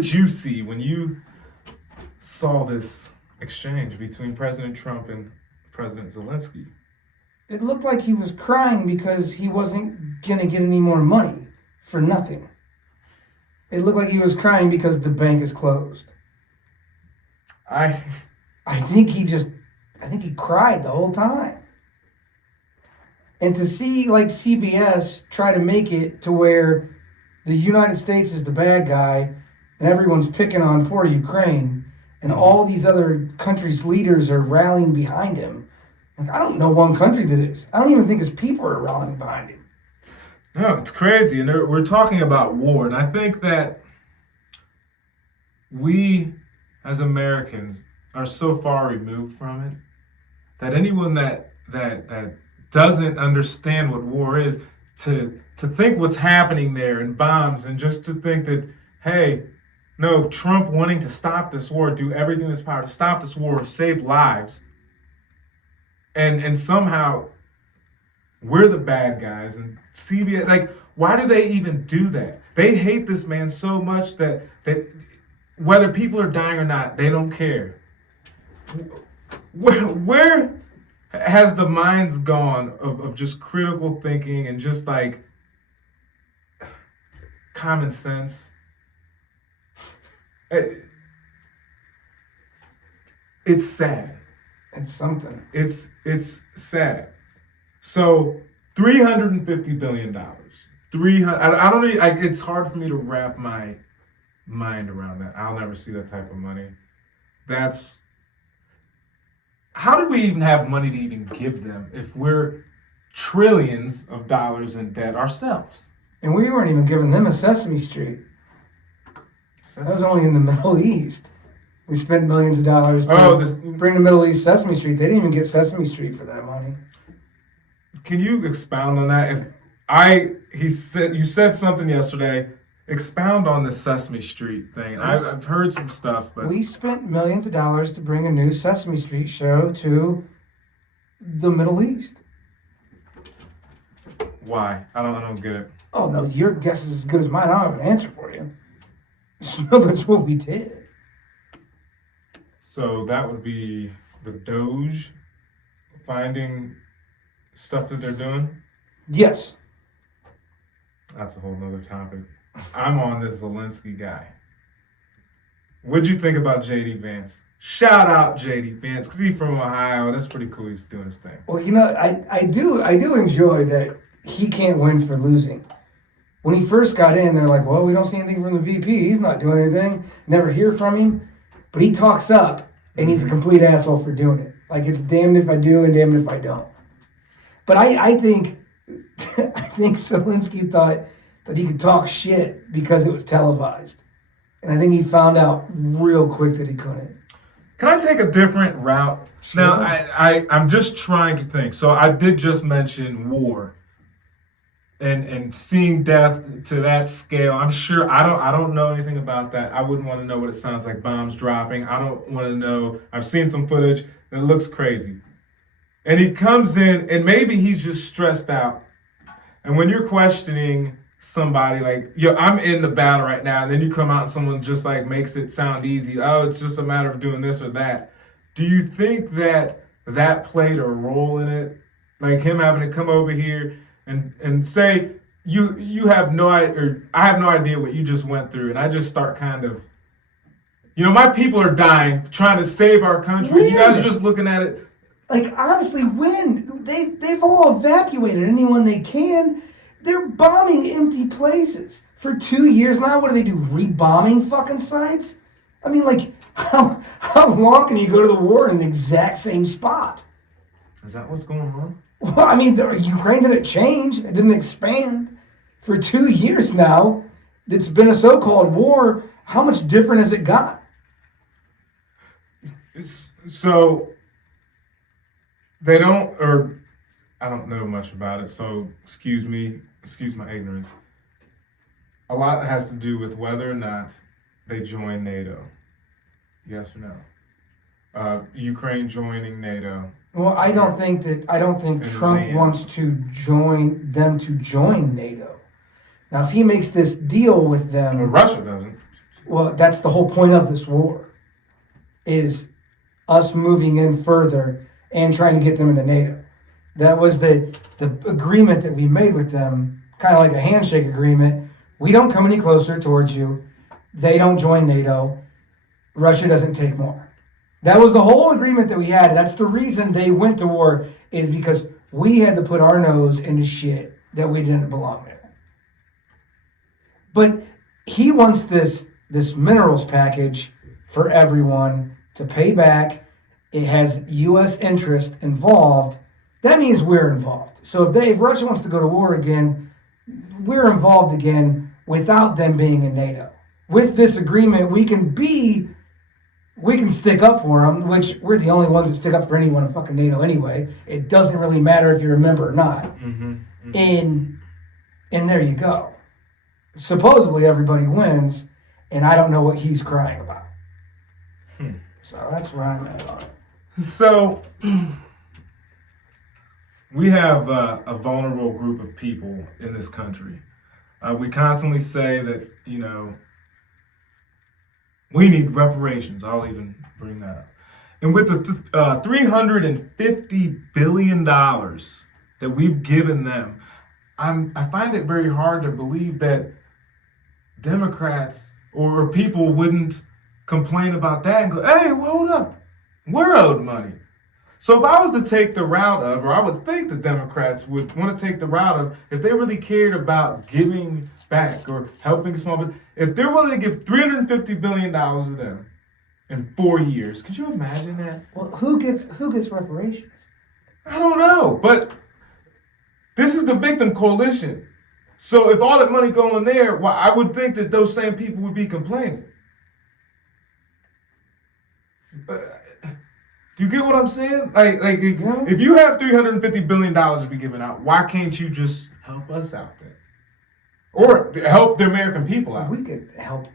did you see when you saw this exchange between President Trump and President Zelensky? It looked like he was crying because he wasn't going to get any more money for nothing. It looked like he was crying because the bank is closed. I think he cried the whole time. And to see like CBS try to make it to where the United States is the bad guy and everyone's picking on poor Ukraine and all these other countries' leaders are rallying behind him. Like, I don't know one country that is. I don't even think his people are rallying behind him. No, it's crazy. And we're talking about war. And I think that we, as Americans, are so far removed from it that anyone that doesn't understand what war is, to think what's happening there in bombs and just to think that, hey, no, Trump wanting to stop this war, do everything in his power to stop this war, save lives, and somehow we're the bad guys. And CBS, like, why do they even do that? They hate this man so much that whether people are dying or not, they don't care. Where has the minds gone of just critical thinking and just like common sense? It's sad. It's something. It's sad. So $350 billion. I don't know. It's hard for me to wrap my mind around that. I'll never see that type of money. How do we even have money to even give them if we're trillions of dollars in debt ourselves? And we weren't even giving them a Sesame Street. That was only in the Middle East. We spent millions of dollars to bring the Middle East Sesame Street. They didn't even get Sesame Street for that money. Can you expound on that? You said something yesterday. Expound on the Sesame Street thing. I've heard some stuff, but we spent millions of dollars to bring a new Sesame Street show to the Middle East. Why? I don't get it. Oh no, your guess is as good as mine. I don't have an answer for you. So that's what we did. So that would be the Doge finding stuff that they're doing? Yes. That's a whole nother topic. I'm on this Zelensky guy. What'd you think about J.D. Vance? Shout out J.D. Vance, because he's from Ohio. That's pretty cool. He's doing his thing. Well, I do enjoy that he can't win for losing. When he first got in, they're like, well, we don't see anything from the VP. He's not doing anything. Never hear from him. But he talks up, and he's a complete asshole for doing it. Like, it's damned if I do and damned if I don't. But I think Zelensky thought that he could talk shit because it was televised. And I think he found out real quick that he couldn't. Can I take a different route? Sure. Now, I'm just trying to think. So I did just mention war. And seeing death to that scale, I'm sure I don't know anything about that. I wouldn't want to know what it sounds like, bombs dropping. I don't want to know. I've seen some footage that looks crazy. And he comes in, and maybe he's just stressed out. And when you're questioning somebody like, yo, I'm in the battle right now, and then you come out and someone just like makes it sound easy. Oh, it's just a matter of doing this or that. Do you think that played a role in it? Like him having to come over here and say, you have no idea, or I have no idea what you just went through, and I just start kind of, my people are dying, trying to save our country. You guys are just looking at it. Like, honestly, when they've all evacuated anyone they can. They're bombing empty places for 2 years now. What do they do? Rebombing fucking sites? I mean, like, how long can you go to the war in the exact same spot? Is that what's going on? Well, I mean, Ukraine didn't change. It didn't expand. For 2 years now, it's been a so-called war. How much different has it got? So, they don't, or I don't know much about it, so excuse my ignorance. A lot has to do with whether or not they join NATO. Yes or no? Ukraine joining NATO. Well, I don't think Trump wants to join NATO. Now, if he makes this deal with them, Well, Russia doesn't. Well, that's the whole point of this war, is us moving in further and trying to get them into NATO. That was the agreement that we made with them, kind of like a handshake agreement. We don't come any closer towards you. They don't join NATO. Russia doesn't take more. That was the whole agreement that we had. That's the reason they went to war, is because we had to put our nose into shit that we didn't belong there. But he wants this minerals package for everyone to pay back. It has U.S. interest involved. That means we're involved. So if Russia wants to go to war again, we're involved again without them being in NATO. With this agreement, we can stick up for them, which we're the only ones that stick up for anyone in fucking NATO anyway. It doesn't really matter if you're a member or not. Mm-hmm. Mm-hmm. And there you go. Supposedly everybody wins, and I don't know what he's crying about. So that's where I'm at on it. So we have a vulnerable group of people in this country. We constantly say that, we need reparations. I'll even bring that up. And with the $350 billion that we've given them, I find it very hard to believe that Democrats or people wouldn't complain about that and go, hey, well, hold up. We're owed money. So if I was to take the route of, or I would think the Democrats would want to take the route of, if they really cared about giving back or helping small business, if they're willing to give $350 billion to them in 4 years, could you imagine that? Well, who gets reparations? I don't know, but this is the victim coalition. So if all that money going there, well, I would think that those same people would be complaining. Do you get what I'm saying? If you have $350 billion to be given out, why can't you just help us out there? Or help the American people out? We could help.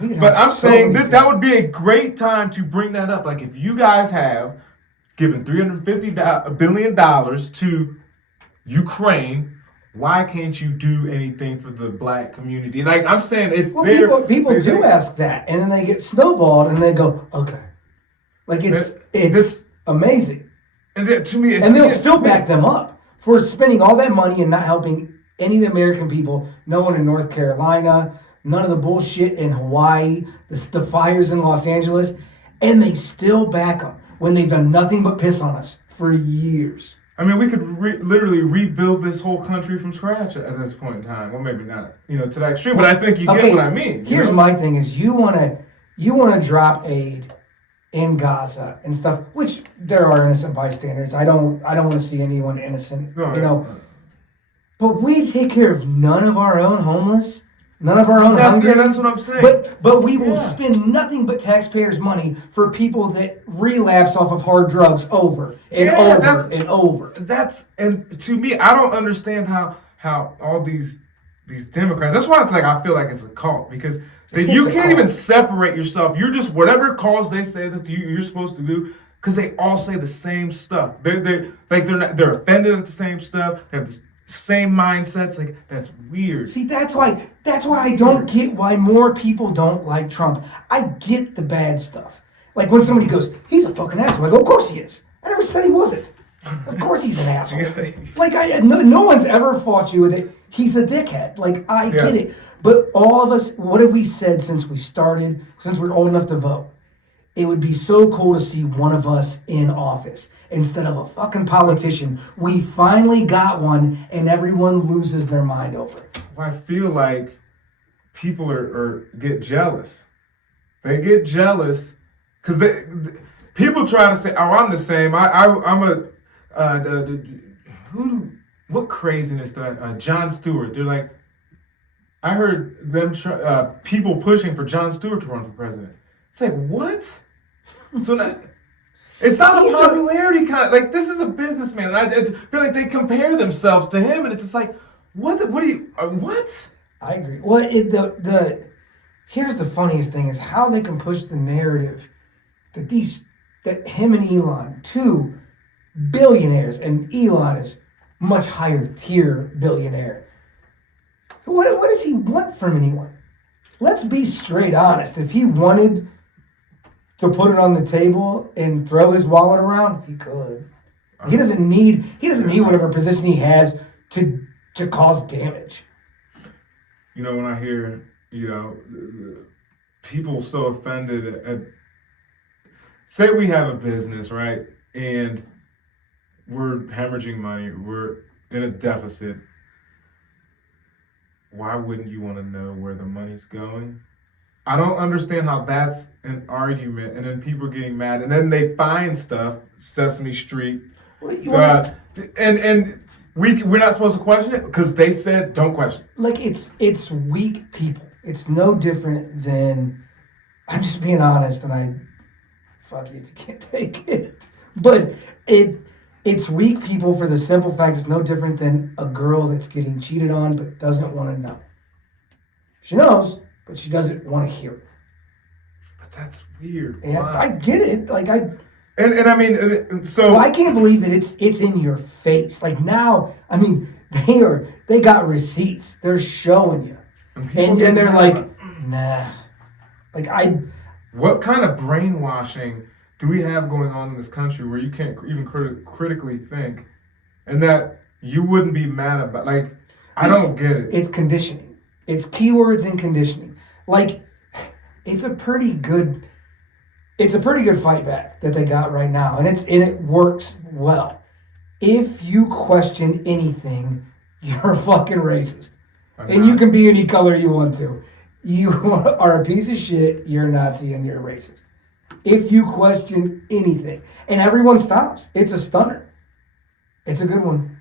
But I'm saying that would be a great time to bring that up. Like, if you guys have given $350 billion to Ukraine, why can't you do anything for the black community? Like, I'm saying, people do ask that, and then they get snowballed, and they go, okay. Like, it's amazing. And to me, they'll still back them up for spending all that money and not helping any of the American people. No one in North Carolina, none of the bullshit in Hawaii, the fires in Los Angeles, and they still back them when they've done nothing but piss on us for years. I mean, we could literally rebuild this whole country from scratch at this point in time. Well, maybe not, to that extreme, but I think you get what I mean. Here's my thing: is you wanna drop aid in Gaza and stuff, which there are innocent bystanders. I don't want to see anyone innocent, But we take care of none of our own homeless, none of our own hungry. Yeah, that's what I'm saying. But we will spend nothing but taxpayers' money for people that relapse off of hard drugs over and over. And to me, I don't understand how all these Democrats. That's why it's like I feel like it's a cult, because you can't even separate yourself. You're just whatever cause they say that you're supposed to do, because they all say the same stuff. They're offended at the same stuff. They have the same mindsets. Like, that's weird. See, that's why I don't get why more people don't like Trump. I get the bad stuff. Like when somebody goes, he's a fucking asshole. I go, of course he is. I never said he wasn't. Of course he's an asshole. Like, no one's ever fought you with it. He's a dickhead. Like, I get it. But all of us, what have we said since we're old enough to vote? It would be so cool to see one of us in office instead of a fucking politician. We finally got one, and everyone loses their mind over it. Well, I feel like people get jealous. They get jealous because people try to say, "Oh, I'm the same. What craziness that Jon Stewart? They're like, I heard them people pushing for Jon Stewart to run for president. It's like, what? So now, it's not a popularity kind of, like, this is a businessman. And I feel like they compare themselves to him, and it's just like, what what? I agree. Well, here's the funniest thing is how they can push the narrative that him and Elon, two billionaires, and Elon is much higher tier billionaire. What does he want from anyone? let's be straight honest. If he wanted to put it on the table and throw his wallet around, he could. He doesn't need whatever position he has to cause damage. You know, when I hear, people so offended at, say we have a business, right? And we're hemorrhaging money, we're in a deficit. Why wouldn't you want to know where the money's going? I don't understand how that's an argument, and then people are getting mad, and then they find stuff, Sesame Street, and we're not supposed to question it because they said don't question. Like it's weak people. It's no different than, I'm just being honest, and fuck you if you can't take it, but it's weak people for the simple fact it's no different than a girl that's getting cheated on but doesn't want to know. She knows, but she doesn't want to hear it. But that's weird. And I get it. Like and I mean, so well, I can't believe that it's in your face. Like now, I mean, they got receipts. They're showing you, and they're like, nah. Like what kind of brainwashing do we have going on in this country where you can't even critically think, and that you wouldn't be mad about? Like, I don't get it. It's conditioning. It's keywords and conditioning. Like, it's a pretty good fight back that they got right now, and it works well. If you question anything, you're a fucking racist, and you can be any color you want to. You are a piece of shit. You're a Nazi, and you're a racist. If you question anything, and everyone stops, it's a stunner. It's a good one.